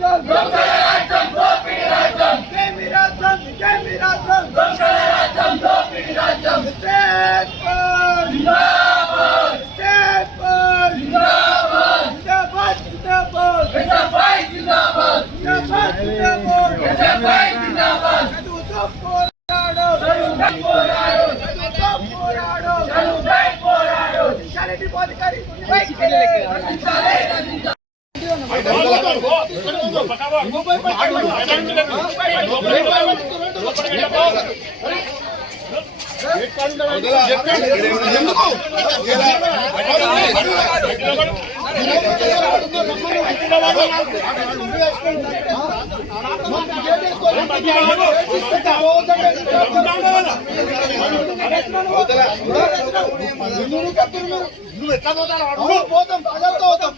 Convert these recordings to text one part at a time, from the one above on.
నువ్వు ఎట్లా పోతావు అడుగు. పోతాం భాజపా పోతాం ఏంది భాజపా పోయేది? ఏంటి అన్న ఏంటి భాజపా పోయేది? ఏంటి ఎందుకు భాజపా భయపడుతున్నావు పోయేది? ఆ? ఎందుకు భయపడుతున్నావు అంటున్నా? లోపలికి వెళ్ళిపోతావు. భాజపా పోతాం అబ్బా, నిలబడి అది నిలబడి. పబ్లిక్ అది పబ్లిక్ ఆఫీస్ అది. అది కాదు, కాదు. నువ్వు ఎట్లా ఇది పోతాం పో. పోతాం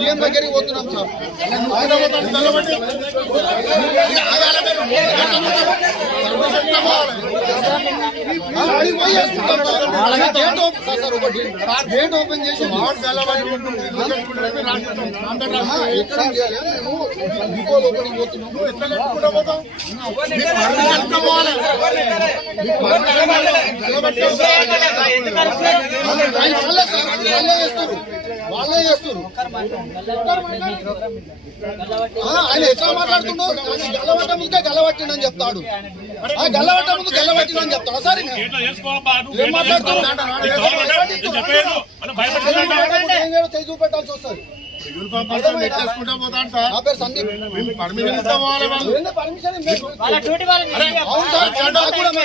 బియ్యం దగ్గరికి పోతున్నాం సార్? ఆ, గేట్ ఓపెన్ చేసి ఆయన వాళ్ళే చేస్తారు ఆయన ఎట్లా మాట్లాడుతున్నాడు? గల్లబట్ట ముందుకే గల్లబట్టిండని చెప్తాడు. ఆ గల్లబట్ట ముందు గల్లబట్టిండని చెప్తాడు. సార్ ఈయన. ఏంటో చేసుకోవాలబ్బా, నువ్వు ఏం ఏం మాట్లాడుతున్నావు? చేసుకోవాలి? నీకు కావాలంటే నేను చెప్పేది. మనం భయపెట్టుకుంటా ఏం చేయాలో తెగి చూపెట్టాల్సి వస్తుంది.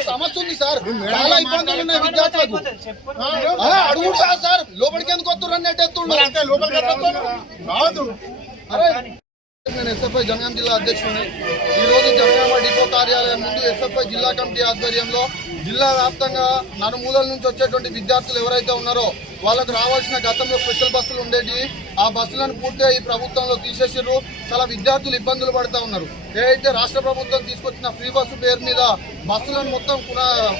సమస్య ఉంది సార్. చాలా ఇబ్బందులు ఉన్నాయి విద్యార్థులకు. అడుగుడు కాదు సార్. లోపలికి ఎందుకు వస్తున్నారు? అన్నట్టు ఎత్తుండు అరే నేను ఎస్ఎఫ్ఐ జనగాం జిల్లా అధ్యక్షుడిని. ఈరోజు జనగామ డిపో కార్యాలయం ముందు ఎస్ఎఫ్ఐ జిల్లా కమిటీ ఆధ్వర్యంలో జిల్లా వ్యాప్తంగా నలుమూలల నుంచి వచ్చేటువంటి విద్యార్థులు ఎవరైతే ఉన్నారో వాళ్ళకు రావాల్సిన గతంలో స్పెషల్ బస్సులు ఉండేవి ఆ బస్సులను పూర్తిగా ఈ ప్రభుత్వంలో తీసేసారు చాలా విద్యార్థులు ఇబ్బందులు పడుతూ ఉన్నారు. ఏదైతే రాష్ట్ర ప్రభుత్వం తీసుకొచ్చిన ఫ్రీ బస్సు పేరు మీద బస్సులను మొత్తం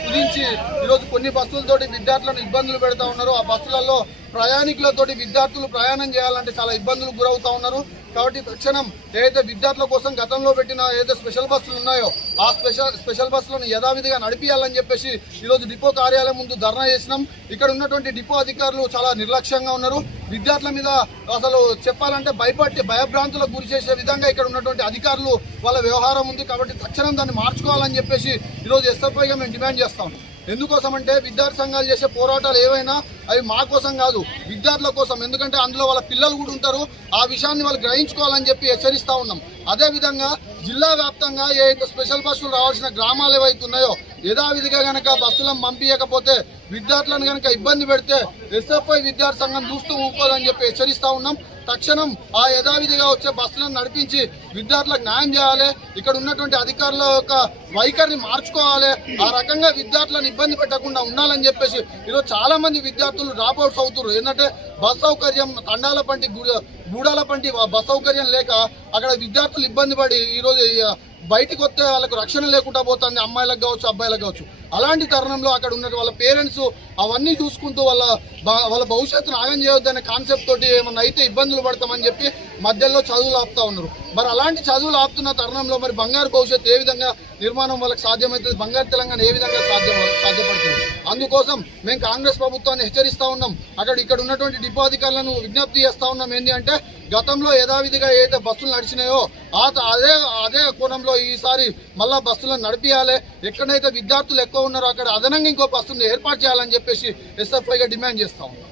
కుదించి ఈరోజు కొన్ని బస్సులతోటి విద్యార్థులను ఇబ్బందులు పెడతా ఉన్నారు. ఆ బస్సులలో ప్రయాణికులతోటి విద్యార్థులు ప్రయాణం చేయాలంటే చాలా ఇబ్బందులు గురవుతా ఉన్నారు. కాబట్టి తక్షణం ఏదైతే విద్యార్థుల కోసం గతంలో పెట్టిన ఏదైతే స్పెషల్ బస్సులు ఉన్నాయో ఆ స్పెషల్ స్పెషల్ బస్సులను యథావిధిగా నడిపియాలని చెప్పేసి ఈరోజు డిపో కార్యాలయం ముందు ధర్నా చేసినాం. ఇక్కడ ఉన్నటువంటి డిపో అధికారులు చాలా నిర్లక్ష్యంగా ఉన్నారు. విద్యార్థుల మీద అసలు చెప్పాలంటే భయపడి భయభ్రాంతులకు గురి చేసే విధంగా ఇక్కడ ఉన్నటువంటి అధికారులు వాళ్ళ వ్యవహారం ఉంది కాబట్టి తక్షణం దాన్ని మార్చుకోవాలని చెప్పేసి ఈరోజు ఎస్ఎఫ్ఐగా మేము డిమాండ్ చేస్తాం. ఎందుకోసం అంటే విద్యార్థి సంఘాలు చేసే పోరాటాలు ఏవైనా అవి మా కోసం కాదు విద్యార్థుల కోసం. ఎందుకంటే అందులో వాళ్ళ పిల్లలు కూడా ఉంటారు. ఆ విషయాన్ని వాళ్ళు గ్రహించుకోవాలని చెప్పి హెచ్చరిస్తూ ఉన్నాం. అదే విధంగా జిల్లా వ్యాప్తంగా ఏ స్పెషల్ బస్సులు రావాల్సిన గ్రామాలు ఏవైతే ఉన్నాయో యథావిధిగా గనక బస్సులను పంపించకపోతే విద్యార్థులను గనక ఇబ్బంది పెడితే ఎస్ఎఫ్ఐ విద్యార్థి సంఘం చూస్తూ ఊరుకోదని చెప్పి హెచ్చరిస్తా ఉన్నాం. తక్షణం ఆ యథావిధిగా వచ్చే బస్సులను నడిపించి విద్యార్థులకు న్యాయం చేయాలి. ఇక్కడ ఉన్నటువంటి అధికారుల యొక్క వైఖరిని మార్చుకోవాలి. ఆ రకంగా విద్యార్థులను ఇబ్బంది పెట్టకుండా ఉండాలని చెప్పేసి ఈరోజు చాలా మంది విద్యార్థులు డ్రాప్ అవుట్స్ అవుతున్నారు. ఏంటంటే బస్ సౌకర్యం తండాల పంటి గూడ- గూడాల పంటి బస్ సౌకర్యం లేక అక్కడ విద్యార్థులు ఇబ్బంది పడి ఈరోజు బయటికి వస్తే వాళ్ళకు రక్షణ లేకుండా పోతుంది అమ్మాయిలకు కావచ్చు అబ్బాయిలకు కావచ్చు. అలాంటి తరుణంలో అక్కడ ఉన్న వాళ్ళ పేరెంట్స్ అవన్నీ చూసుకుంటూ వాళ్ళ వాళ్ళ భవిష్యత్తును ఆగం చేయొద్దనే కాన్సెప్ట్ తోటి ఏమన్నా అయితే ఇబ్బందులు పడతామని చెప్పి మధ్యలో చదువులు ఆపుతా ఉన్నారు. మరి అలాంటి చదువులు ఆపుతున్న తరుణంలో మరి బంగారు భవిష్యత్తు ఏ విధంగా నిర్మాణం వాళ్ళకి సాధ్యమవుతుంది? బంగారు తెలంగాణ ఏ విధంగా సాధ్యం సాధ్యపడుతుంది? అందుకోసం మేము కాంగ్రెస్ ప్రభుత్వాన్ని హెచ్చరిస్తూ ఉన్నాం. అక్కడ ఇక్కడ ఉన్నటువంటి డిపో అధికారులను విజ్ఞప్తి చేస్తూ ఉన్నాం. ఏంటి అంటే గతంలో యథావిధిగా ఏదైతే బస్సులు నడిచినాయో ఆ అదే అదే కోణంలో ఈసారి మళ్ళా బస్సులను నడిపియాలి. ఎక్కడైతే విద్యార్థులు ఎక్కువ ఉన్నారో అక్కడ అదనంగా ఇంకో బస్సును ఏర్పాటు చేయాలని చెప్పేసి ఎస్ఎఫ్ఐగా డిమాండ్ చేస్తా ఉన్నాం.